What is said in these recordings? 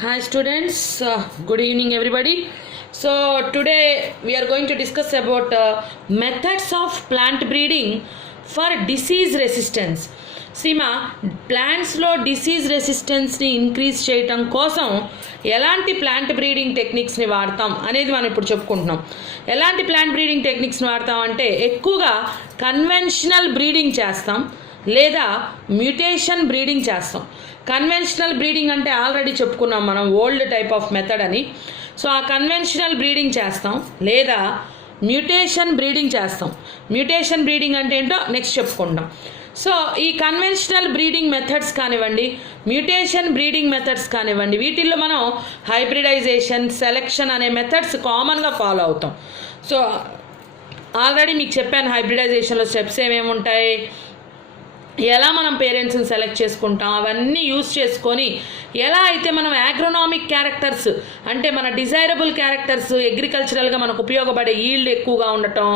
Hi students, good evening everybody. So today we are going to discuss about methods of plant breeding for disease resistance. Seema ప్లాంట్స్లో disease రెసిస్టెన్స్ని increase చేయటం కోసం ఎలాంటి plant breeding టెక్నిక్స్ని వాడతాం అనేది మనం ఇప్పుడు చెప్పుకుంటున్నాం. ఎలాంటి ప్లాంట్ బ్రీడింగ్ టెక్నిక్స్ని వాడతాం అంటే ఎక్కువగా కన్వెన్షనల్ బ్రీడింగ్ చేస్తాం లేదా మ్యూటేషన్ బ్రీడింగ్ చేస్తాం. కన్వెన్షనల్ బ్రీడింగ్ అంటే ఆల్రెడీ చెప్పుకున్నాం మనం, ఓల్డ్ టైప్ ఆఫ్ మెథడ్ అని. సో ఆ కన్వెన్షనల్ బ్రీడింగ్ చేస్తాం లేదా మ్యూటేషన్ బ్రీడింగ్ చేస్తాం. మ్యూటేషన్ బ్రీడింగ్ అంటే ఏంటో నెక్స్ట్ చెప్పుకుంటాం. సో ఈ కన్వెన్షనల్ బ్రీడింగ్ మెథడ్స్ కానివ్వండి, మ్యూటేషన్ బ్రీడింగ్ మెథడ్స్ కానివ్వండి, వీటిల్లో మనం హైబ్రిడైజేషన్, సెలెక్షన్ అనే మెథడ్స్ కామన్గా ఫాలో అవుతాం. సో ఆల్రెడీ మీకు చెప్పాను హైబ్రిడైజేషన్లో స్టెప్స్ ఏమేమి ఉంటాయి, ఎలా మనం పేరెంట్స్ని సెలెక్ట్ చేసుకుంటాం, అవన్నీ యూజ్ చేసుకొని ఎలా అయితే మనం అగ్రోనామిక్ క్యారెక్టర్స్ అంటే మన డిజైరబుల్ క్యారెక్టర్స్, అగ్రికల్చరల్గా మనకు ఉపయోగపడే ఈల్డ్ ఎక్కువగా ఉండటం,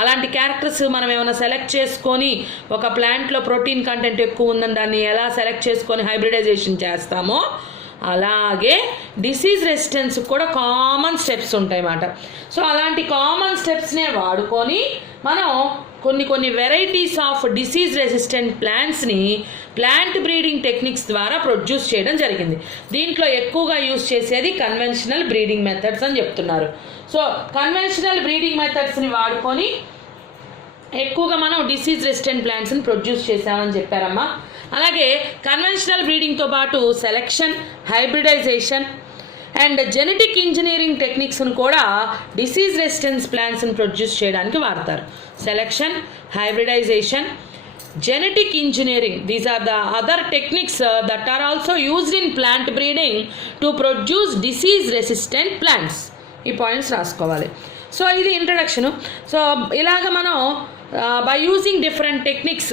అలాంటి క్యారెక్టర్స్ మనం ఏమైనా సెలెక్ట్ చేసుకొని ఒక ప్లాంట్లో ప్రోటీన్ కంటెంట్ ఎక్కువ ఉందని దాన్ని ఎలా సెలెక్ట్ చేసుకొని హైబ్రిడైజేషన్ చేస్తామో అలాగే డిసీజ్ రెసిస్టెన్స్ కూడా కామన్ స్టెప్స్ ఉంటాయి అన్నమాట. సో అలాంటి కామన్ స్టెప్స్నే వాడుకొని మనం కొన్ని వెరైటీస్ ఆఫ్ డిసీజ్ రెసిస్టెంట్ ప్లాంట్స్ని ప్లాంట్ బ్రీడింగ్ టెక్నిక్స్ ద్వారా ప్రొడ్యూస్ చేయడం జరిగింది. దీంట్లో ఎక్కువగా యూజ్ చేసేది కన్వెన్షనల్ బ్రీడింగ్ మెథడ్స్ అని చెప్తున్నారు. సో కన్వెన్షనల్ బ్రీడింగ్ మెథడ్స్ని వాడుకొని ఎక్కువగా మనం డిసీజ్ రెసిస్టెంట్ ప్లాంట్స్ని ప్రొడ్యూస్ చేసామని చెప్పారమ్మా. అలాగే కన్వెన్షనల్ బ్రీడింగ్తో పాటు selection, hybridization and genetic engineering టెక్నిక్స్ను కూడా డిసీజ్ రెసిస్టెన్స్ ప్లాంట్స్ని ప్రొడ్యూస్ చేయడానికి వాడతారు. Selection, hybridization, genetic engineering, these are the other techniques that are also used in plant breeding to produce disease resistant plants. ఈ పాయింట్స్ రాసుకోవాలి. So ఇది introduction. So ఇలాగ మనం by using different techniques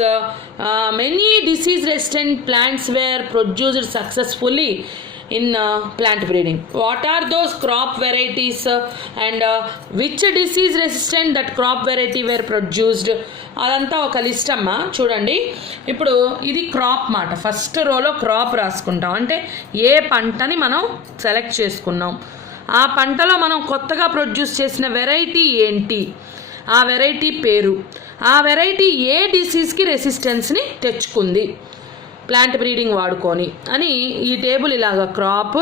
many disease resistant plants were produced successfully in plant breeding. What are those crop varieties and which disease resistant that crop variety were produced? అదంతా ఒక list అమ్మా. చూడండి, ఇప్పుడు ఇది crop మాట. First రోలో crop రాసుకుంటాం, అంటే ఏ పంటని మనం సెలెక్ట్ చేసుకున్నాం, ఆ పంటలో మనం కొత్తగా ప్రొడ్యూస్ చేసిన వెరైటీ ఏంటి, ఆ వెరైటీ పేరు, ఆ వెరైటీ ఏ డిసీజ్కి రెసిస్టెన్స్ని తెచ్చుకుంది ప్లాంట్ బ్రీడింగ్ వాడుకొని అని ఈ టేబుల్ ఇలాగ crop,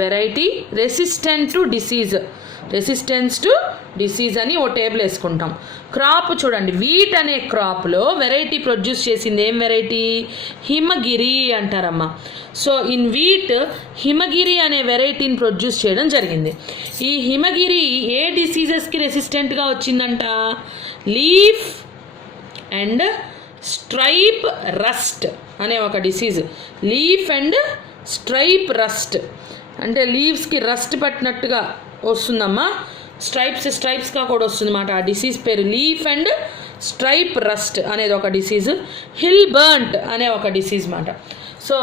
variety, resistant to disease, resistance to disease అని ఓ టేబుల్ వేసుకుంటాం. క్రాప్ చూడండి, వీట్ అనే క్రాప్లో వెరైటీ ప్రొడ్యూస్ చేసింది ఏం వెరైటీ? హిమగిరి అంటారమ్మా. సో ఇన్ వీట్ హిమగిరి అనే వెరైటీని ప్రొడ్యూస్ చేయడం జరిగింది. ఈ హిమగిరి ఏ డిసీజెస్కి రెసిస్టెంట్గా వచ్చిందంట? లీఫ్ అండ్ స్ట్రైప్ రస్ట్ అనే ఒక disease. Leaf and stripe rust అంటే లీవ్స్కి రస్ట్ పట్టినట్టుగా వస్తుందమ్మా. స్ట్రైప్స్గా కూడా వస్తుంది అన్నమాట. ఆ డిసీజ్ పేరు లీఫ్ అండ్ స్ట్రైప్ రస్ట్ అనేది ఒక డిసీజ్. హిల్ బర్న్ట్ అనే ఒక డిసీజ్ అన్నమాట. సో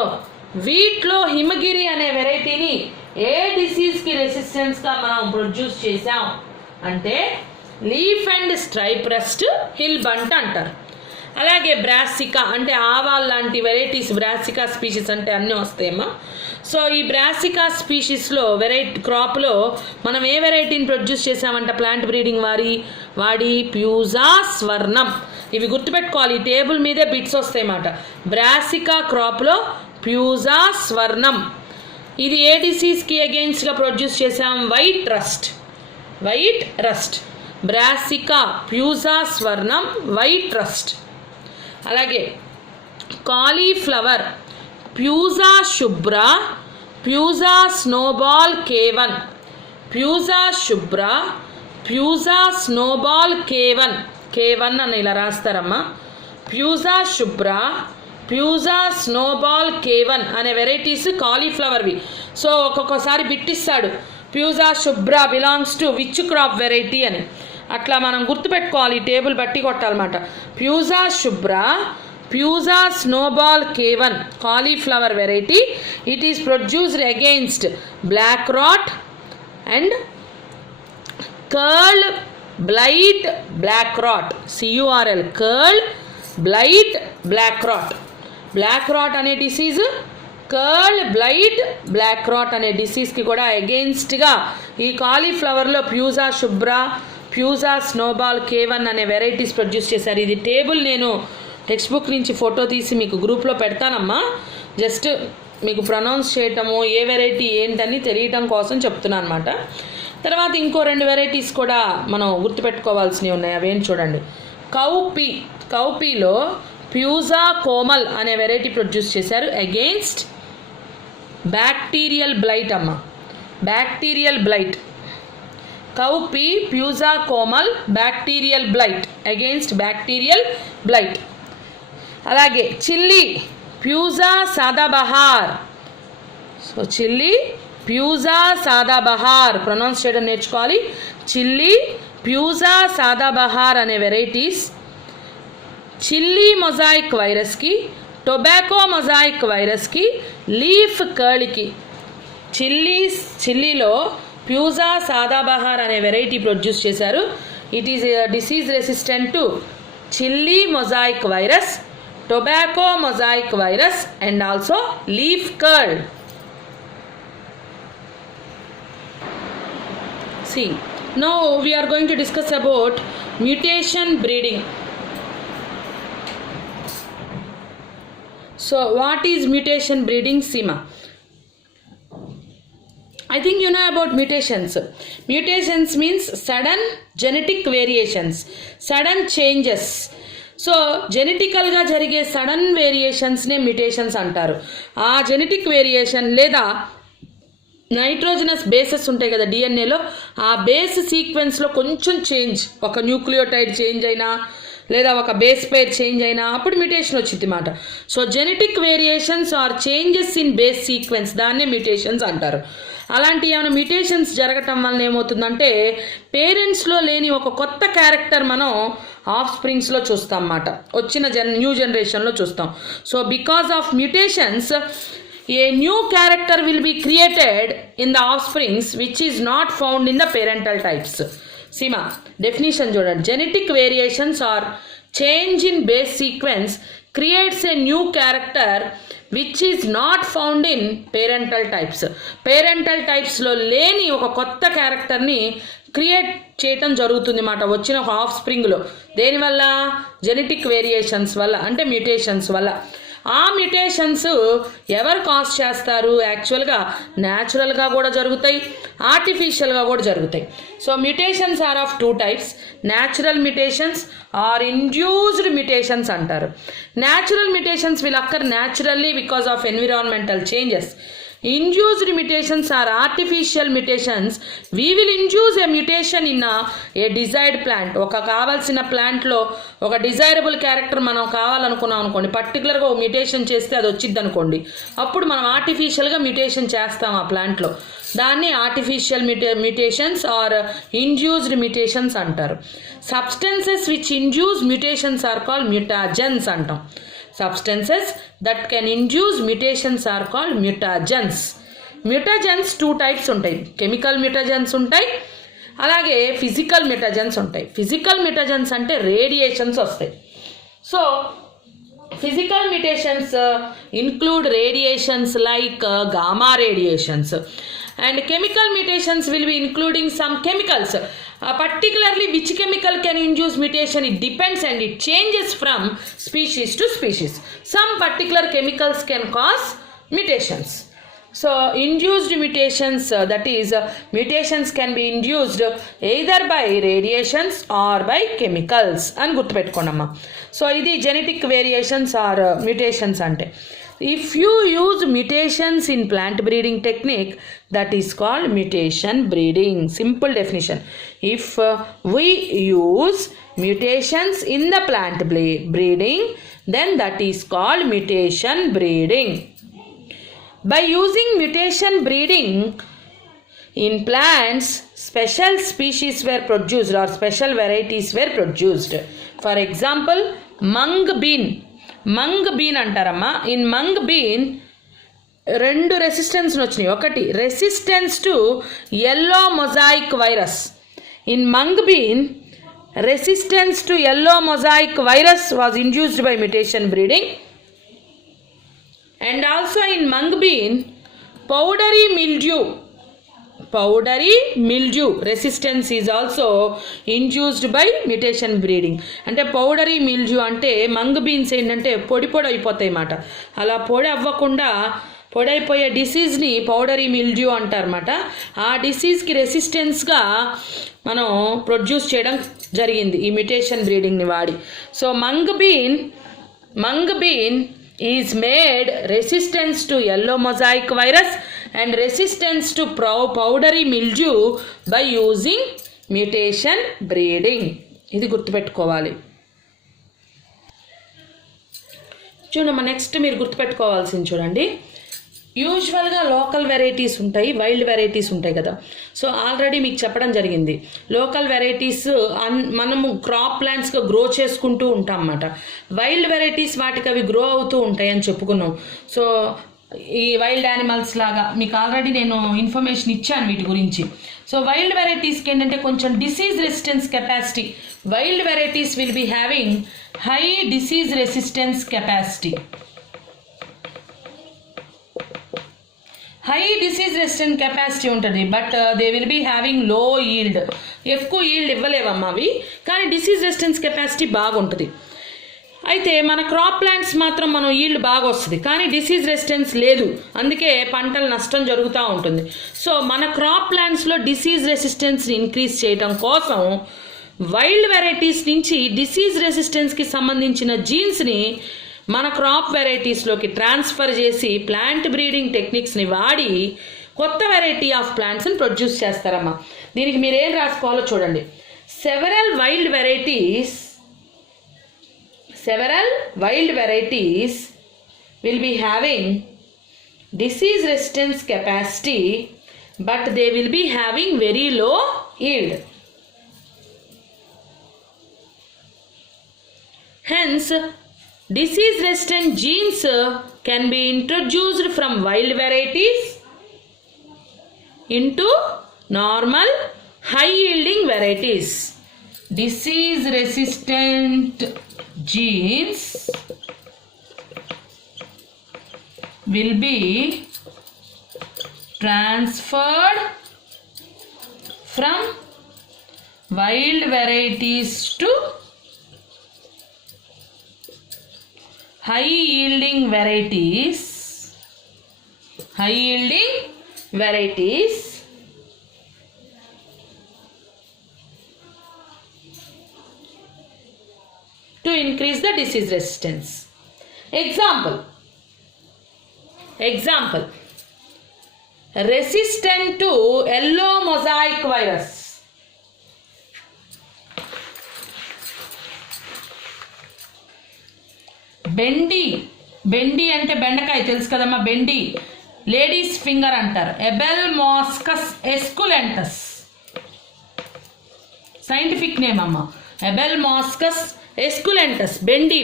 వీటిలో హిమగిరి అనే వెరైటీని ఏ డిసీజ్కి రెసిస్టెన్స్గా మనం ప్రొడ్యూస్ చేసాం అంటే leaf and stripe rust, hill burnt అంటారు. అలాగే బ్రాసికా అంటే ఆవాల్ లాంటి వెరైటీస్, బ్రాసికా స్పీషీస్ అంటే అన్నీ వస్తాయమ్మా. సో ఈ బ్రాసికా స్పీషీస్లో క్రాప్లో మనం ఏ వెరైటీని ప్రొడ్యూస్ చేసామంట ప్లాంట్ బ్రీడింగ్ వాడి ప్యూజా స్వర్ణం. ఇవి గుర్తుపెట్టుకోవాలి, ఈ టేబుల్ మీదే బిట్స్ వస్తాయన్నమాట. బ్రాసికా క్రాప్లో ప్యూజా స్వర్ణం, ఇది ఏ డిసీజ్కి అగెయిన్స్ట్గా ప్రొడ్యూస్ చేసాం? White rust. బ్రాసికా, ప్యూజా స్వర్ణం, వైట్ రస్ట్. అలాగే cauliflower, ప్యూజా Shubhra, Pusa snowball K1, ప్యూజా Shubhra, Pusa snowball K1 అని ఇలా రాస్తారమ్మా. ప్యూజా శుభ్ర, ప్యూజా స్నోబాల్ K1 అనే వెరైటీస్ కాలీఫ్లవర్వి. సో ఒక్కొక్కసారి బిట్టిస్తాడు, Pusa Shubhra belongs to which crop variety అని. అట్లా మనం గుర్తుపెట్టుకోవాలి, టేబుల్ బట్టి కొట్టాలన్నమాట. Pusa Shubhra, Pusa snowball K1 cauliflower variety. It is produced against black rot and curl blight black rot, CURL, curl blight black rot. Black rot అనే disease curl blight, black rot అనే డిసీజ్కి కూడా అగెయిన్స్ట్గా ఈ కాలీఫ్లవర్లో ప్యూజా శుభ్రా, ప్యూజా స్నోబాల్ K1 అనే వెరైటీస్ ప్రొడ్యూస్ చేశారు. ఇది table నేను text book నుంచి ఫోటో తీసి మీకు గ్రూప్లో పెడతానమ్మా. జస్ట్ మీకు ప్రొనౌన్స్ చేయటము ఏ వెరైటీ ఏంటని తెలియటం కోసం చెప్తున్నాను అనమాట. తర్వాత ఇంకో 2 వెరైటీస్ కూడా మనం గుర్తుపెట్టుకోవాల్సినవి ఉన్నాయి. అవేం చూడండి. కౌపీలో ప్యూజా కోమల్ అనే వెరైటీ ప్రొడ్యూస్ చేశారు అగెయిన్స్ట్ బ్యాక్టీరియల్ బ్లైట్ అమ్మ. Bacterial blight cowpea Pusa Komal bacterial blight against bacterial blight. అలాగే chilli Pusa Sadabahar. So chilli Pusa Sadabahar pronounce చేయడం నేర్చుకోవాలి. చిల్లీ ప్యూజా సాదాబహార్ అనే వెరైటీస్ చిల్లీ మొజాయిక్ వైరస్కి, టొబాకో మొజాయిక్ వైరస్కి, లీఫ్ కర్ల్కి. చిల్లీలో ప్యూజా సాదాబహార్ అనే వెరైటీ ప్రొడ్యూస్ చేశారు. It is disease resistant to chilli mosaic virus, tobacco mosaic virus and also leaf curl. See, now we are going to discuss about mutation breeding. So what is mutation breeding, Seema? I think you know about mutations. Mutations means sudden genetic variations, sudden changes. So జెనెటికల్గా జరిగే sudden వేరియేషన్స్నే mutations అంటారు. ఆ genetic variation లేదా nitrogenous bases ఉంటాయి కదా డిఎన్ఏలో, ఆ base సీక్వెన్స్లో కొంచెం చేంజ్, ఒక న్యూక్లియోటైడ్ చేంజ్ అయినా లేదా ఒక బేస్ పేర్ చేంజ్ అయినా అప్పుడు మ్యుటేషన్ వచ్చింది అన్నమాట. So genetic variations are changes in base sequence, దాన్నే మ్యుటేషన్స్ అంటారు. అలాంటి ఏమైనా మ్యుటేషన్స్ జరగటం వల్ల ఏమవుతుందంటే పేరెంట్స్లో లేని ఒక కొత్త క్యారెక్టర్ మనం ఆఫ్ స్ప్రింగ్స్లో చూస్తాం అన్నమాట, వచ్చిన న్యూ జనరేషన్లో చూస్తాం. So because of mutations a new character will be created in the offsprings which is not found in the parental types. Seema definition చూడండి. Genetic variations are change in base sequence creates a new character which is not found in parental types. Parental టైప్స్లో లేని ఒక కొత్త క్యారెక్టర్ని create చేయటం జరుగుతుంది అన్నమాట వచ్చిన ఒక ఆఫ్ స్ప్రింగ్లో. దేనివల్ల? జెనెటిక్ వేరియేషన్స్ వల్ల, అంటే మ్యుటేషన్స్ వల్ల. ఆ మ్యుటేషన్స్ ఎవరు కాజ్ చేస్తారు? యాక్చువల్గా న్యాచురల్గా కూడా జరుగుతాయి, ఆర్టిఫిషియల్గా కూడా జరుగుతాయి. So mutations are of 2 types. Natural mutations or induced mutations అంటారు. Natural mutations will occur naturally because of environmental changes. Induced mutations are artificial mutations. We will induce a mutation in a desired plant. ఒక కావాల్సిన ప్లాంట్లో ఒక desirable character మనం కావాలనుకున్నాం అనుకోండి, పర్టికులర్గా ఒక mutation చేస్తే అది వచ్చింది అనుకోండి, అప్పుడు మనం ఆర్టిఫిషియల్గా మ్యుటేషన్ చేస్తాం ఆ ప్లాంట్లో. దాన్ని artificial mutations or induced mutations అంటారు. Substances which induce mutations are called mutagens అంటాం. Substances that can induce mutations are called mutagens. Mutagens 2 types ఉంటాయి. కెమికల్ మ్యూటాజెన్స్ ఉంటాయి, అలాగే ఫిజికల్ మ్యూటాజెన్స్ ఉంటాయి. ఫిజికల్ మ్యూటాజెన్స్ అంటే రేడియేషన్స్ వస్తాయి. So physical mutations include radiations like gamma radiations, and chemical mutations will be including some chemicals. Particularly which chemical can induce mutation, it depends and it changes from species to species. Some particular chemicals can cause mutations. So induced mutations, that is mutations can be induced either by radiations or by chemicals అని గుర్తుపెట్టుకోండమ్మా. So ఇది genetic variations are mutations అంటే. If you use mutations in plant breeding technique, that is called mutation breeding. Simple definition. If we use mutations in the plant breeding, then that is called mutation breeding. By using mutation breeding in plants, special species were produced or special varieties were produced. For example, mung bean. Mung bean అంటారమ్మా. In mung bean 2 resistance వచ్చినాయి. ఒకటి resistance to yellow mosaic virus. In mung bean resistance to yellow mosaic virus was induced by mutation breeding. And also in mung bean, powdery mildew resistance is also induced by mutation breeding. అంటే powdery mildew అంటే మంగ్ beans ఏంటంటే పొడి అయిపోతాయి అన్నమాట. అలా పొడి అవ్వకుండా పొడైపోయే డిసీజ్ని powdery mildew అంటారన్నమాట. ఆ డిసీజ్కి రెసిస్టెన్స్గా మనం ప్రొడ్యూస్ చేయడం జరిగింది ఈ మ్యుటేషన్ బ్రీడింగ్ని వాడి. So mung bean is made resistance to yellow mosaic virus and resistance to powdery mildew by using mutation breeding. ఇది గుర్తుపెట్టుకోవాలి. చూడమ్మా, నెక్స్ట్ మీరు గుర్తుపెట్టుకోవాల్సింది చూడండి. యూజువల్గా లోకల్ వెరైటీస్ ఉంటాయి, వైల్డ్ వెరైటీస్ ఉంటాయి కదా. సో ఆల్రెడీ మీకు చెప్పడం జరిగింది, లోకల్ వెరైటీస్ మనము క్రాప్ ప్లాంట్స్గా గ్రో చేసుకుంటూ ఉంటాం అన్నమాట. వైల్డ్ వెరైటీస్ వాటికి అవి గ్రో అవుతూ ఉంటాయి అని చెప్పుకున్నాం. సో ఈ వైల్డ్ యానిమల్స్ లాగా మీకు ఆల్రెడీ నేను ఇన్ఫర్మేషన్ ఇచ్చాను వీటి గురించి. సో వైల్డ్ వెరైటీస్కి ఏంటంటే కొంచెం disease resistance capacity. Wild varieties will be having high disease resistance capacity. High disease resistant capacity ఉంటుంది, but they will be having low yield. ఎక్కువ ఈల్డ్ ఇవ్వలేవమ్మా అవి, కానీ డిసీజ్ రెసిస్టెన్స్ కెపాసిటీ బాగుంటుంది. అయితే మన క్రాప్ ప్లాంట్స్ మాత్రం మనం ఈల్డ్ బాగా వస్తుంది, కానీ డిసీజ్ రెసిస్టెన్స్ లేదు, అందుకే పంటల నష్టం జరుగుతూ ఉంటుంది. సో మన క్రాప్ ప్లాంట్స్లో డిసీజ్ రెసిస్టెన్స్ని ఇంక్రీజ్ చేయడం కోసం వైల్డ్ వెరైటీస్ నుంచి డిసీజ్ రెసిస్టెన్స్కి సంబంధించిన జీన్స్ని మన క్రాప్ వెరైటీస్లోకి ట్రాన్స్ఫర్ చేసి ప్లాంట్ బ్రీడింగ్ టెక్నిక్స్ని వాడి కొత్త వెరైటీ ఆఫ్ ప్లాంట్స్ని ప్రొడ్యూస్ చేస్తారమ్మా. దీనికి మీరు ఏం రాసుకోవాలో చూడండి. Several wild varieties will be having disease resistance capacity, but they will be having very low yield. Hence disease resistant genes can be introduced from wild varieties into normal high yielding varieties. Disease resistant genes will be transferred from wild varieties to high yielding varieties to increase the disease resistance. Example, resistant to yellow mosaic virus. బెండి అంటే బెండకాయ తెలుసు కదమ్మా. బెండి ladies finger అంటారు. ఎబెల్మాస్కస్ esculentus scientific name అమ్మా. ఎబెల్మాస్కస్ esculentus,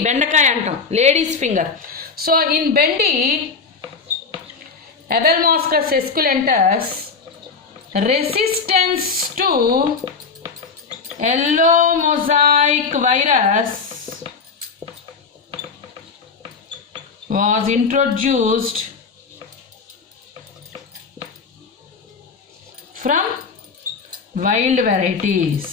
బెండకాయ అంటాం, ladies finger. So in bhindi Abelmoschus esculentus resistance to yellow mosaic virus was introduced from wild varieties.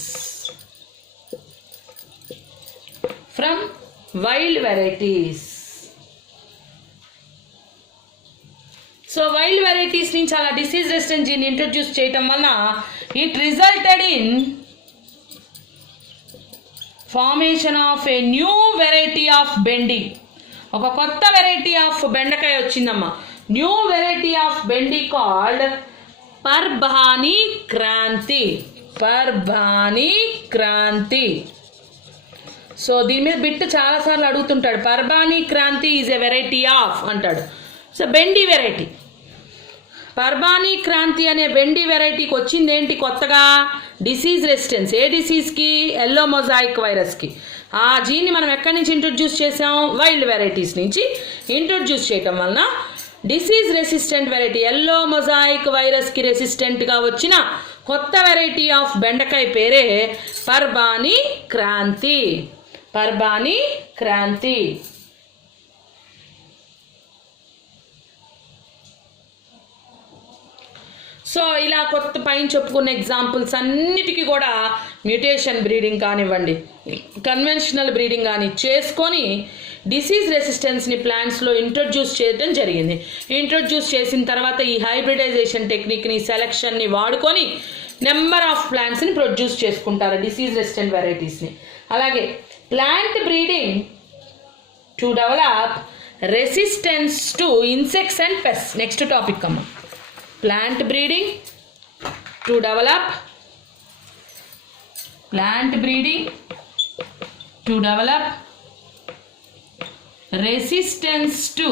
So wild varieties నుంచి అలా డిసీజ్ రెసిస్టెంట్ జీన్ ఇంట్రొడ్యూస్ చేయటం వలన it resulted in formation of a new variety of bhindi. ఒక కొత్త variety of బెండకాయ వచ్చిందమ్మా. New variety of bhindi called Parbhani Kranti. So దీని మీద బిట్ చాలాసార్లు అడుగుతుంటాడు. Parbhani Kranti is a variety of అంటాడు. సో బెండి వెరైటీ, పర్భాని క్రాంతి అనే బెండి వెరైటీకి వచ్చింది ఏంటి కొత్తగా? Disease resistance. ఏ డిసీజ్కి? ఎల్లో మొజాయిక్ వైరస్కి. ఆ జీన్ని మనం ఎక్కడి నుంచి ఇంట్రొడ్యూస్ చేసాం? వైల్డ్ వెరైటీస్ నుంచి ఇంట్రొడ్యూస్ చేయటం వలన disease resistant variety, yellow mosaic వైరస్కి రెసిస్టెంట్గా వచ్చిన కొత్త వెరైటీ ఆఫ్ బెండకాయ పేరే పర్భాని క్రాంతి. సో ఇలా కొత్త పైన చెప్పుకున్న ఎగ్జాంపుల్స్ అన్నిటికీ కూడా మ్యూటేషన్ బ్రీడింగ్ కానివ్వండి, కన్వెన్షనల్ బ్రీడింగ్ కానీ చేసుకొని డిసీజ్ రెసిస్టెన్స్ని ప్లాంట్స్లో ఇంట్రొడ్యూస్ చేయడం జరిగింది. ఇంట్రొడ్యూస్ చేసిన తర్వాత ఈ హైబ్రిడైజేషన్ టెక్నిక్ని, సెలక్షన్ని వాడుకొని నెంబర్ ఆఫ్ ప్లాంట్స్ని ప్రొడ్యూస్ చేసుకుంటారు, డిసీజ్ రెసిస్టెంట్ వెరైటీస్ని. అలాగే plant breeding to develop resistance to insects and pests. Next topic అమ్మ, plant breeding to develop resistance to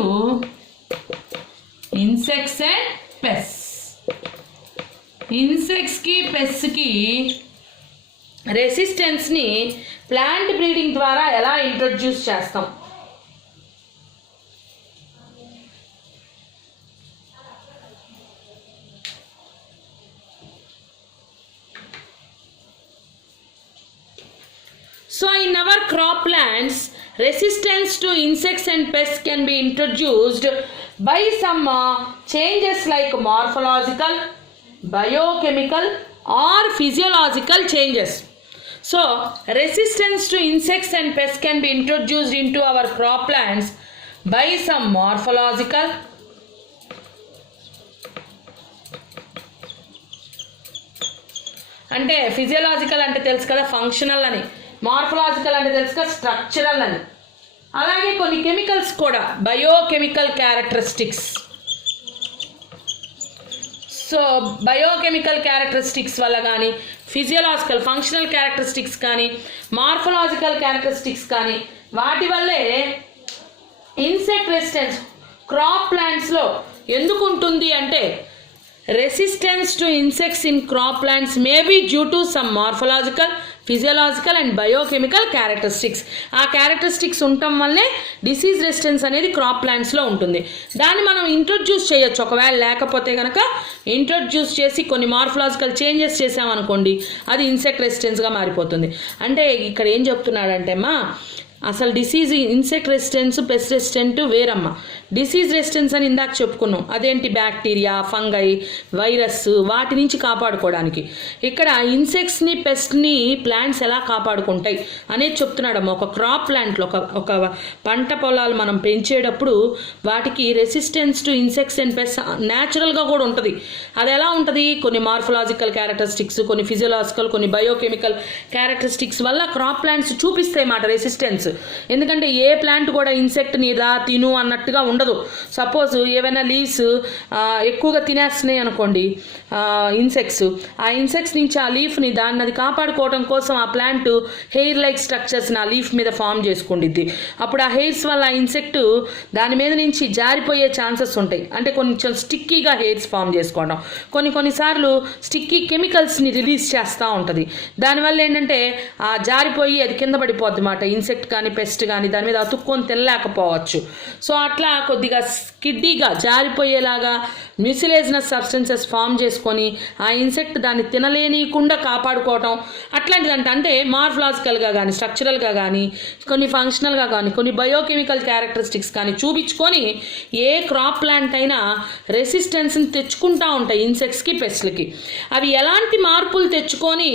insects and pests. ఇన్సెక్ట్స్కి పెస్ట్కి రెసిస్టెన్స్ని ప్లాంట్ బ్రీడింగ్ ద్వారా ఎలా ఇంట్రొడ్యూస్ చేస్తాం? So in our crop plants, resistance to insects and pests can be introduced by some changes like morphological, biochemical or physiological changes. So resistance to insects and pests can be introduced into our crop plants by some morphological, అంటే physiological అంటే తెలుసు కదా functional అని, morphological అంటే తెలుసు కదా structural అని, అలాగే కొన్ని కెమికల్స్ కూడా biochemical characteristics. So biochemical characteristics వల్ల కానీ, ఫిజియోలాజికల్ ఫంక్షనల్ క్యారెక్టరిస్టిక్స్ కానీ, మార్ఫలాజికల్ క్యారెక్టరిస్టిక్స్ కానీ, వాటి వల్లే ఇన్సెక్ట్ రెసిస్టెన్స్ క్రాప్ ప్లాంట్స్లో ఎందుకు ఉంటుంది అంటే, resistance to insects in crop plants may be due to some morphological, physiological and biochemical characteristics. ఆ క్యారెక్టరిస్టిక్స్ ఉండటం వల్లే డిసీజ్ రెసిస్టెన్స్ అనేది క్రాప్ ప్లాంట్స్లో ఉంటుంది. దాన్ని మనం ఇంట్రొడ్యూస్ చేయొచ్చు. ఒకవేళ లేకపోతే కనుక ఇంట్రొడ్యూస్ చేసి కొన్ని మార్ఫలాజికల్ చేంజెస్ చేసామనుకోండి, అది ఇన్సెక్ట్ రెసిస్టెన్స్గా మారిపోతుంది. అంటే ఇక్కడ ఏం చెప్తున్నాడంటే అమ్మా, అసలు disease insect resistance, pest resistant వేరమ్మా. డిసీజ్ రెసిస్టెన్స్ అని ఇందాక చెప్పుకున్నాం, అదేంటి బ్యాక్టీరియా, ఫంగై, వైరస్, వాటి నుంచి కాపాడుకోవడానికి. ఇక్కడ ఇన్సెక్ట్స్ని, పెస్ట్ని ప్లాంట్స్ ఎలా కాపాడుకుంటాయి అనేది చెప్తున్నాడమ్మా. ఒక క్రాప్ ప్లాంట్లో ఒక పంట పొలాలు మనం పెంచేటప్పుడు వాటికి resistance to insects and pest న్యాచురల్గా కూడా ఉంటుంది. అది ఎలా ఉంటుంది? కొన్ని మార్ఫలాజికల్ క్యారెక్టరిస్టిక్స్, కొన్ని ఫిజియోలాజికల్, కొన్ని బయోకెమికల్ క్యారెక్టరిస్టిక్స్ వల్ల క్రాప్ ప్లాంట్స్ చూపిస్తాయి మాట రెసిస్టెన్స్. ఎందుకంటే ఏ ప్లాంట్ కూడా ఇన్సెక్ట్ని రా తిను అన్నట్టుగా ఉండదు. సపోజ్ ఏవైనా లీవ్స్ ఎక్కువగా తినేస్తున్నాయి అనుకోండి ఇన్సెక్ట్స్, ఆ ఇన్సెక్ట్స్ నుంచి ఆ లీఫ్ని అది కాపాడుకోవడం కోసం ఆ ప్లాంట్ హెయిర్ లైక్ స్ట్రక్చర్స్ని ఆ లీఫ్ మీద ఫామ్ చేసుకుండిద్ది. అప్పుడు ఆ హెయిర్స్ వల్ల ఆ ఇన్సెక్ట్ దాని మీద నుంచి జారిపోయే ఛాన్సెస్ ఉంటాయి. అంటే కొంచెం స్టిక్కీగా హెయిర్స్ ఫామ్ చేసుకోవడం, కొన్నిసార్లు స్టిక్కీ కెమికల్స్ని రిలీజ్ చేస్తూ ఉంటుంది. దానివల్ల ఏంటంటే ఆ జారిపోయి అది కింద పడిపోద్ది అన్నమాట. ఇన్సెక్ట్ కానీ పెస్ట్ కానీ దాని మీద అతుక్కొని తినలేకపోవచ్చు. సో అట్లా కొద్దిగా స్కిడ్డీగా జారిపోయేలాగా మ్యూసిలేజినస్ సబ్స్టెన్సెస్ ఫామ్ చేసుకొని ఆ ఇన్సెక్ట్ దాన్ని తినలేనికుండా కాపాడుకోవటం అట్లాంటిదంట. అంటే మార్ఫలాజికల్గా కానీ, స్ట్రక్చరల్గా కానీ, కొన్ని ఫంక్షనల్గా కానీ, కొన్ని బయోకెమికల్ క్యారెక్టరిస్టిక్స్ కానీ చూపించుకొని ఏ క్రాప్ ప్లాంట్ అయినా రెసిస్టెన్స్ని తెచ్చుకుంటూ ఉంటాయి ఇన్సెక్ట్స్కి, పెస్ట్లకి. అవి ఎలాంటి మార్పులు తెచ్చుకొని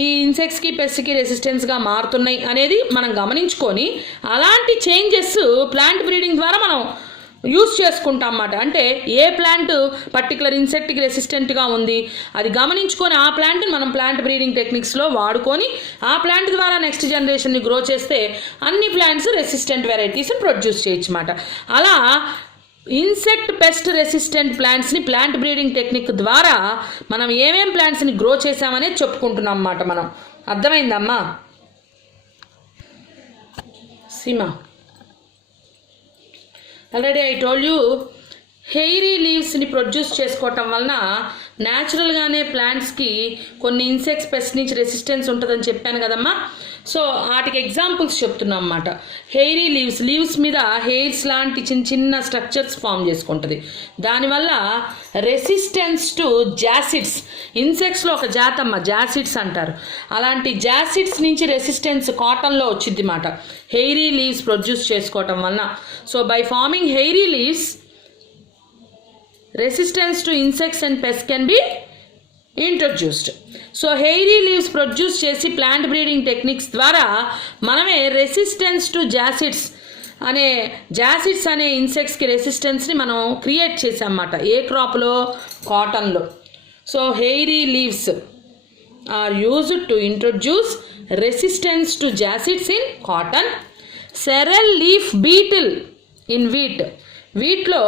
ఈ ఇన్సెక్ట్స్కి, పెస్ట్కి రెసిస్టెన్స్గా మారుతున్నాయి అనేది మనం గమనించుకొని అలాంటి చేంజెస్ ప్లాంట్ బ్రీడింగ్ ద్వారా మనం యూస్ చేసుకుంటాం అన్నమాట. అంటే ఏ ప్లాంట్ పర్టికులర్ ఇన్సెక్ట్కి రెసిస్టెంట్గా ఉంది అది గమనించుకొని ఆ ప్లాంట్ని మనం ప్లాంట్ బ్రీడింగ్ టెక్నిక్స్లో వాడుకొని ఆ ప్లాంట్ ద్వారా నెక్స్ట్ జనరేషన్ని గ్రో చేస్తే అన్ని ప్లాంట్స్ రెసిస్టెంట్ వెరైటీస్ని ప్రొడ్యూస్ చేయొచ్చు అన్నమాట. అలా ఇన్సెక్ట్ పెస్ట్ రెసిస్టెంట్ ప్లాంట్స్ని ప్లాంట్ బ్రీడింగ్ టెక్నిక్ ద్వారా మనం ఏమేం ప్లాంట్స్ని గ్రో చేసామనేది చెప్పుకుంటున్నాం అన్నమాట. మనం అర్థమైందమ్మా Seema? Already I told you hairy లీవ్స్ని ప్రొడ్యూస్ చేసుకోవటం వలన న్యాచురల్గానే ప్లాంట్స్కి కొన్ని ఇన్సెక్ట్స్, పెస్ట్ నుంచి రెసిస్టెన్స్ ఉంటుందని చెప్పాను కదమ్మా. సో వాటికి ఎగ్జాంపుల్స్ చెప్తున్నాం అన్నమాట. హెయిరీ లీవ్స్ మీద హెయిర్స్ లాంటి చిన్న చిన్న స్ట్రక్చర్స్ ఫామ్ చేసుకుంటుంది. దానివల్ల రెసిస్టెన్స్ టు జాసిడ్స్, ఇన్సెక్ట్స్లో ఒక జాతమ్మ జాసిడ్స్ అంటారు, అలాంటి జాసిడ్స్ నుంచి రెసిస్టెన్స్ కాటన్లో వచ్చింది అన్నమాట హెయిరీ లీవ్స్ ప్రొడ్యూస్ చేసుకోవటం వలన. So by farming hairy leaves resistance to insects and pests can be introduced. So hairy leaves produce చేసి ప్లాంట్ బ్రీడింగ్ టెక్నిక్స్ ద్వారా మనమే రెసిస్టెన్స్ టు జాసిడ్స్ అనే ఇన్సెక్ట్స్కి రెసిస్టెన్స్ని మనం క్రియేట్ చేసాం అన్నమాట. ఏ క్రాప్లో? కాటన్లో. So hairy leaves are used to introduce resistance to jassids in cotton. Cereal leaf beetle in వీట్లో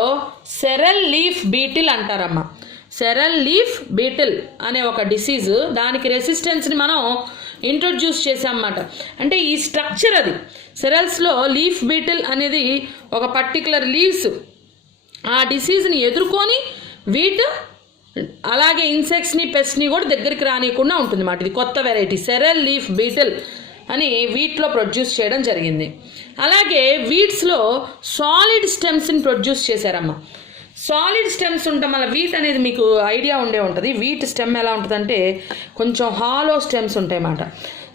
సెరల్ లీఫ్ బీటిల్ అంటారమ్మా. సెరల్ లీఫ్ బీటిల్ అనే ఒక డిసీజ్, దానికి రెసిస్టెన్స్ని మనం ఇంట్రొడ్యూస్ చేసామన్నమాట. అంటే ఈ స్ట్రక్చర్ అది సెరల్స్లో లీఫ్ బీటిల్ అనేది ఒక పర్టికులర్ లీవ్స్ ఆ డిసీజ్ని ఎదుర్కొని అలాగే ఇన్సెక్ట్స్ని పెస్ట్ని కూడా దగ్గరికి రానియకుండా ఉంటుంది అన్నమాట. ఇది కొత్త వెరైటీ సెరల్ లీఫ్ బీటిల్ అని వీట్లో ప్రొడ్యూస్ చేయడం జరిగింది. అలాగే వీట్స్లో సాలిడ్ స్టెమ్స్ని ప్రొడ్యూస్ చేశారమ్మా. సాలిడ్ స్టెమ్స్ ఉంటాం మళ్ళీ వీట్ అనేది మీకు ఐడియా ఉండే ఉంటుంది. వీట్ స్టెమ్ ఎలా ఉంటుందంటే కొంచెం హాలో స్టెమ్స్ ఉంటాయి అన్నమాట.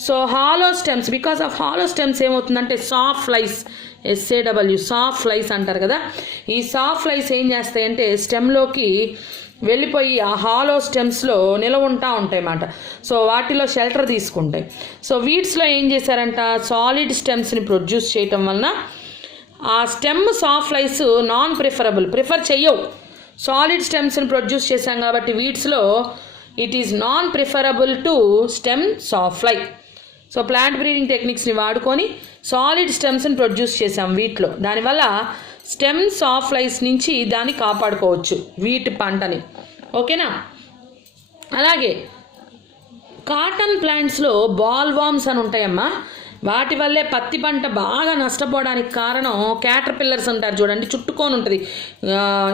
So hollow stems, because of hollow stems ఏమవుతుందంటే సాఫ్ట్ ఫ్లైస్, సాఫ్ట్ ఫ్లైస్ అంటారు కదా, ఈ సాఫ్ట్ ఫ్లైస్ ఏం చేస్తాయంటే స్టెమ్లోకి వెళ్ళిపోయి ఆ హాలో స్టెమ్స్లో నిలవుంటూ ఉంటాయి అన్నమాట. సో వాటిలో షెల్టర్ తీసుకుంటాయి. సో వీట్స్లో ఏం చేశారంట, సాలిడ్ స్టెమ్స్ని ప్రొడ్యూస్ చేయటం వలన ఆ స్టెమ్ సాఫ్ట్ ఫ్లైస్ ప్రిఫర్ చెయ్యవు. సాలిడ్ స్టెమ్స్ని ప్రొడ్యూస్ చేశాం కాబట్టి వీట్స్లో it is non preferable to stem soft fly. So plant breeding టెక్నిక్స్ని వాడుకొని సాలిడ్ స్టెమ్స్ని ప్రొడ్యూస్ చేసాం వీట్లో. దానివల్ల స్టెమ్ సాఫ్ట్ ఫ్లైస్ నుంచి దాన్ని కాపాడుకోవచ్చు వీట్ పంటని. ఓకేనా? అలాగే కాటన్ ప్లాంట్స్లో బాల్ వామ్స్ అని ఉంటాయమ్మా. వాటి వల్లే పత్తి పంట బాగా నష్టపోవడానికి కారణం క్యాటర్ పిల్లర్స్ అంటారు చూడండి, చుట్టుకొని ఉంటుంది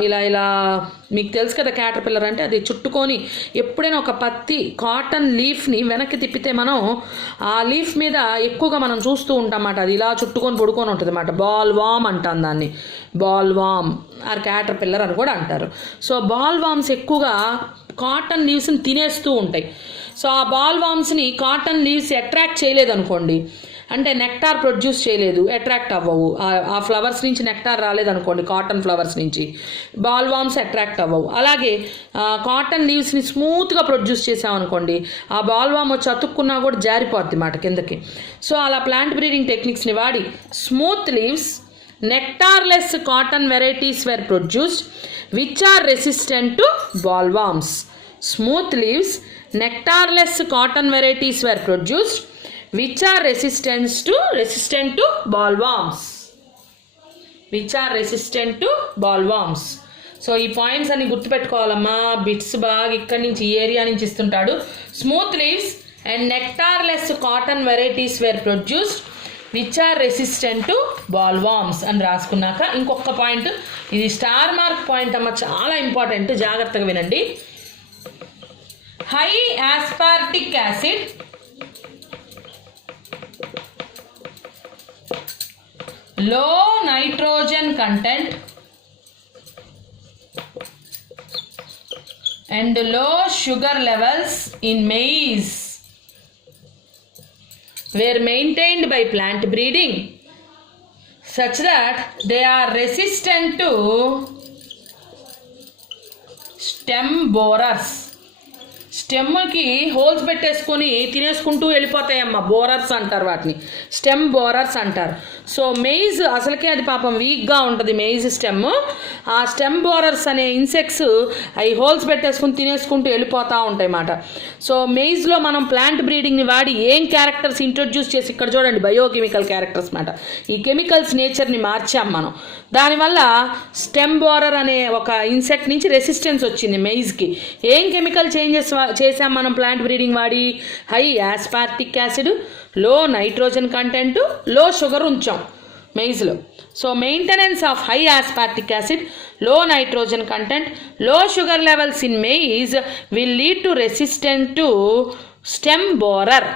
ఇలా మీకు తెలుసు కదా క్యాటర్ పిల్లర్ అంటే, అది చుట్టుకొని ఎప్పుడైనా ఒక పత్తి కాటన్ లీఫ్ని వెనక్కి తిప్పితే మనం ఆ లీఫ్ మీద ఎక్కువగా మనం చూస్తూ ఉంటాం అన్నమాట. అది ఇలా చుట్టుకొని పడుకొని ఉంటుంది అన్నమాట. బాల్ వామ్ అంటాం దాన్ని, బాల్ వామ్ ఆర్ క్యాటర్ పిల్లర్ అని కూడా అంటారు. సో బాల్ వామ్స్ ఎక్కువగా కాటన్ లీవ్స్ని తినేస్తూ ఉంటాయి. సో ఆ బాల్ వామ్స్ని కాటన్ లీవ్స్ అట్రాక్ట్ చేయలేదు అనుకోండి, అంటే నెక్టార్ ప్రొడ్యూస్ చేయలేదు, అట్రాక్ట్ అవ్వవు. ఆ ఫ్లవర్స్ నుంచి నెక్టార్ రాలేదనుకోండి, కాటన్ ఫ్లవర్స్ నుంచి బాల్ వామ్స్ అట్రాక్ట్ అవ్వవు. అలాగే కాటన్ లీవ్స్ని స్మూత్గా ప్రొడ్యూస్ చేసామనుకోండి, ఆ బాల్ వామ్ వచ్చి అతుక్కున్నా కూడా జారిపోద్ది మాట కిందకి. సో అలా ప్లాంట్ బ్రీడింగ్ టెక్నిక్స్ని వాడి smooth leaves nectarless cotton varieties were produced which are resistant to bollworms. Smooth leaves nectarless cotton varieties were produced which are resistant to bollworms. So ఈ పాయింట్స్ అన్ని గుర్తుపెట్టుకోవాలమ్మా. బిట్స్ బాగా ఇక్కడి నుంచి ఈ ఏరియా నుంచి ఇస్తుంటాడు. Smooth leaves and nectarless cotton varieties were produced which are resistant to bollworms అని రాసుకున్నాక ఇంకొక పాయింట్, ఇది స్టార్ మార్క్ పాయింట్ అమ్మ, చాలా ఇంపార్టెంట్, జాగ్రత్తగా వినండి. High aspartic acid low nitrogen content and low sugar levels in maize were maintained by plant breeding such that they are resistant to stem borers. స్టెమ్కి holes పెట్టేసుకొని తినేసుకుంటూ వెళ్ళిపోతాయమ్మా, borers అంటారు వాటిని, స్టెమ్ బోరర్స్ అంటారు. సో మెయిజ్ అసలుకే అది పాపం వీక్గా ఉంటుంది మెయిజ్ స్టెమ్. ఆ స్టెమ్ బోరర్స్ అనే ఇన్సెక్ట్స్ అవి హోల్స్ పెట్టేసుకుని తినేసుకుంటూ వెళ్ళిపోతూ ఉంటాయి అన్నమాట. సో మెయిజ్లో మనం ప్లాంట్ బ్రీడింగ్ని వాడి ఏం క్యారెక్టర్స్ ఇంట్రొడ్యూస్ చేసి, ఇక్కడ చూడండి బయోకెమికల్ క్యారెక్టర్స్ అన్నమాట, ఈ కెమికల్స్ నేచర్ని మార్చాం మనం. దానివల్ల స్టెమ్ బోరర్ అనే ఒక ఇన్సెక్ట్ నుంచి రెసిస్టెన్స్ వచ్చింది మెయిజ్కి. ఏం కెమికల్ చేంజెస్ చేసాం మనం ప్లాంట్ బ్రీడింగ్ వాడి? High aspartic acid, low nitrogen content, low sugar ఉంచాం మెయిజ్లో. So maintenance of high aspartic acid, low nitrogen content, low sugar levels in maize will lead to resistant to stem borer.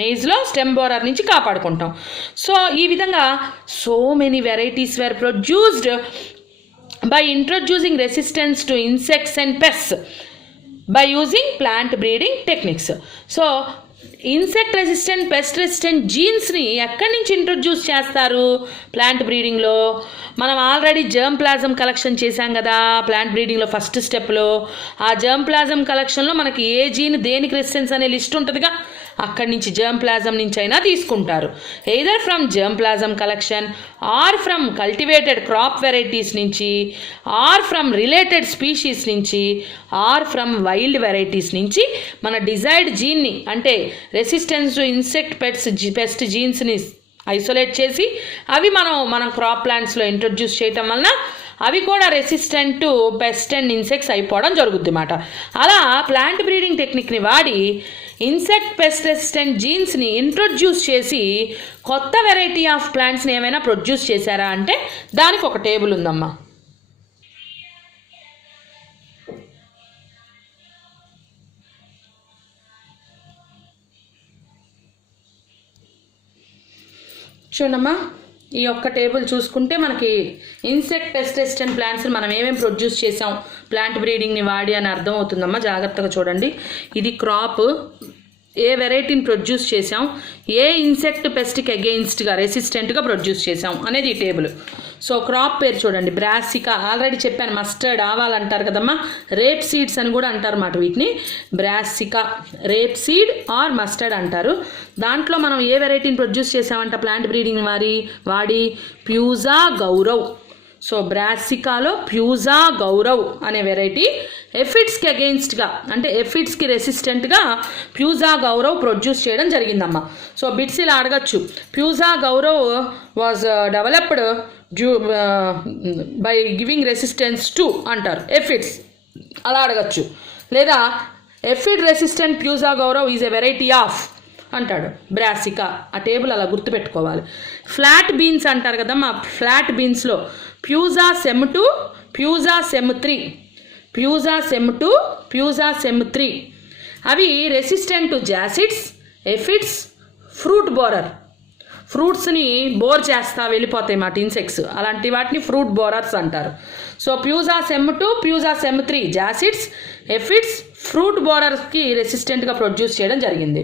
మెయిజ్లో stem borer నుంచి కాపాడుకుంటాం. So ఈ విధంగా so many varieties were produced by introducing resistance to insects and pests by using plant breeding techniques. So insect resistant pest resistant జీన్స్ని ఎక్కడి నుంచి introduce చేస్తారు plant బ్రీడింగ్లో? మనం ఆల్రెడీ జర్మ్ ప్లాజమ్ కలెక్షన్ చేశాం కదా ప్లాంట్ బ్రీడింగ్లో ఫస్ట్ స్టెప్లో. ఆ జర్మ్ ప్లాజమ్ కలెక్షన్లో మనకి ఏ జీన్ దేనికి రెసిస్టెన్స్ అనే లిస్ట్ ఉంటుందిగా, అక్కడి నుంచి జర్మ్ ప్లాజమ్ నుంచి అయినా తీసుకుంటారు. Either from germplasm collection, or from cultivated crop varieties నుంచి, ఆర్ ఫ్రమ్ రిలేటెడ్ స్పీషీస్ నుంచి, ఆర్ ఫ్రమ్ వైల్డ్ వెరైటీస్ నుంచి మన డిజైర్డ్ జీన్ని అంటే రెసిస్టెన్స్ టు ఇన్సెక్ట్ పెస్ట్ జీన్స్ని ఐసోలేట్ చేసి అవి మనం క్రాప్ ప్లాంట్స్లో ఇంట్రొడ్యూస్ చేయటం వలన అవి కూడా resistant to pest and insects అయిపోవడం జరుగుద్ది అన్నమాట. అలా ప్లాంట్ బ్రీడింగ్ టెక్నిక్ని వాడి ఇన్సెక్ట్ పెస్ట్ రెసిస్టెంట్ జీన్స్ని ఇంట్రొడ్యూస్ చేసి కొత్త వెరైటీ ఆఫ్ ప్లాంట్స్ని ఏమైనా ప్రొడ్యూస్ చేశారా అంటే దానికి ఒక టేబుల్ ఉందమ్మా. చూడమ్మా, ఈ ఒక్క టేబుల్ చూసుకుంటే మనకి ఇన్సెక్ట్ పెస్ట్ రెసిస్టెంట్ ప్లాంట్స్ని మనం ఏమేమి ప్రొడ్యూస్ చేసాం ప్లాంట్ బ్రీడింగ్ని వాడి అని అర్థం అవుతుందమ్మా. జాగ్రత్తగా చూడండి. ఇది క్రాప్, ఏ వెరైటీని ప్రొడ్యూస్ చేసాం, ఏ ఇన్సెక్ట్ పెస్ట్కి అగెయిన్స్ట్గా రెసిస్టెంట్గా ప్రొడ్యూస్ చేసాం అనేది ఈ టేబుల్. సో క్రాప్ పేరు చూడండి, బ్రాసికా. ఆల్రెడీ చెప్పాను, మస్టర్డ్ ఆవాలంటారు కదమ్మా, రేప్ సీడ్స్ అని కూడా అంటారు అన్నమాట వీటిని. Brassica rape seed are mustard అంటారు. దాంట్లో మనం ఏ వెరైటీని ప్రొడ్యూస్ చేసామంట ప్లాంట్ బ్రీడింగ్ వాడి ప్యూజా గౌరవ్. సో బ్రాసికాలో ప్యూజా గౌరవ్ అనే వెరైటీ ఎఫిడ్స్కి అగెయిన్స్ట్గా అంటే ఎఫిడ్స్కి రెసిస్టెంట్గా ప్యూజా గౌరవ్ ప్రొడ్యూస్ చేయడం జరిగిందమ్మా. సో బిట్స్ ఇలా అడగచ్చు, Pusa Gaurav was developed by giving resistance to అంటారు ఎఫిడ్స్, అలా అడగచ్చు. లేదా aphid resistant Pusa Gaurav is a variety of అంటాడు బ్రాసికా. ఆ టేబుల్ అలా గుర్తుపెట్టుకోవాలి. ఫ్లాట్ బీన్స్ అంటారు కదమ్మా, ఫ్లాట్ బీన్స్లో ప్యూజా సెమ్ 2, ప్యూజా సెమ్ 3, ప్యూజా సెమ్ 2, ప్యూజా సెమ్ 3 అవి resistant to jassids, aphids, fruit borer. ఫ్రూట్స్ని బోర్ చేస్తా వెళ్ళిపోతాయి మాట ఇన్సెక్ట్స్, అలాంటి వాటిని ఫ్రూట్ బోరర్స్ అంటారు. So Pusa Sem 2, Pusa sem 3 jassids, aphids, fruit బోరర్స్కి రెసిస్టెంట్గా ప్రొడ్యూస్ చేయడం జరిగింది.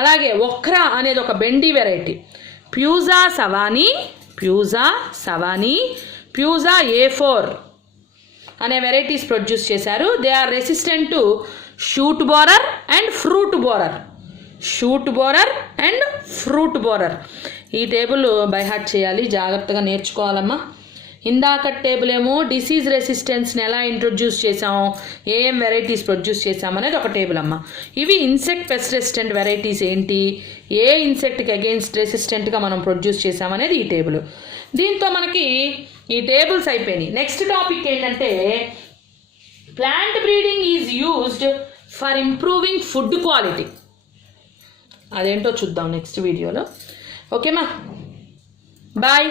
అలాగే ఒక్రా అనేది ఒక బెండి వెరైటీ, ప్యూజా సవానీ, ప్యూజా సవానీ, ప్యూజా A4 అనే వెరైటీస్ ప్రొడ్యూస్ చేశారు. They are resistant to shoot borer and fruit borer, shoot borer and fruit borer. ఈ టేబుల్ బై హార్ట్ చేయాలి, జాగ్రత్తగా నేర్చుకోవాలమ్మా. ఇందాక టేబుల్ ఏమో డిసీజ్ రెసిస్టెన్స్ని ఎలా ఇంట్రొడ్యూస్ చేసాం, ఏం వెరైటీస్ ప్రొడ్యూస్ చేసాం అనేది ఒక టేబుల్ అమ్మ. ఇవి ఇన్సెక్ట్ పెస్ట్ రెసిస్టెంట్ వెరైటీస్ ఏంటి, ఏ ఇన్సెక్ట్కి అగెయిన్స్ట్ రెసిస్టెంట్గా మనం ప్రొడ్యూస్ చేసామనేది ఈ టేబుల్. దీంతో మనకి ఈ టేబుల్స్ అయిపోయినాయి. నెక్స్ట్ టాపిక్ ఏంటంటే plant breeding is used for improving food quality. అదేంటో చూద్దాం నెక్స్ట్ వీడియోలో. ఓకేమా, బాయ్.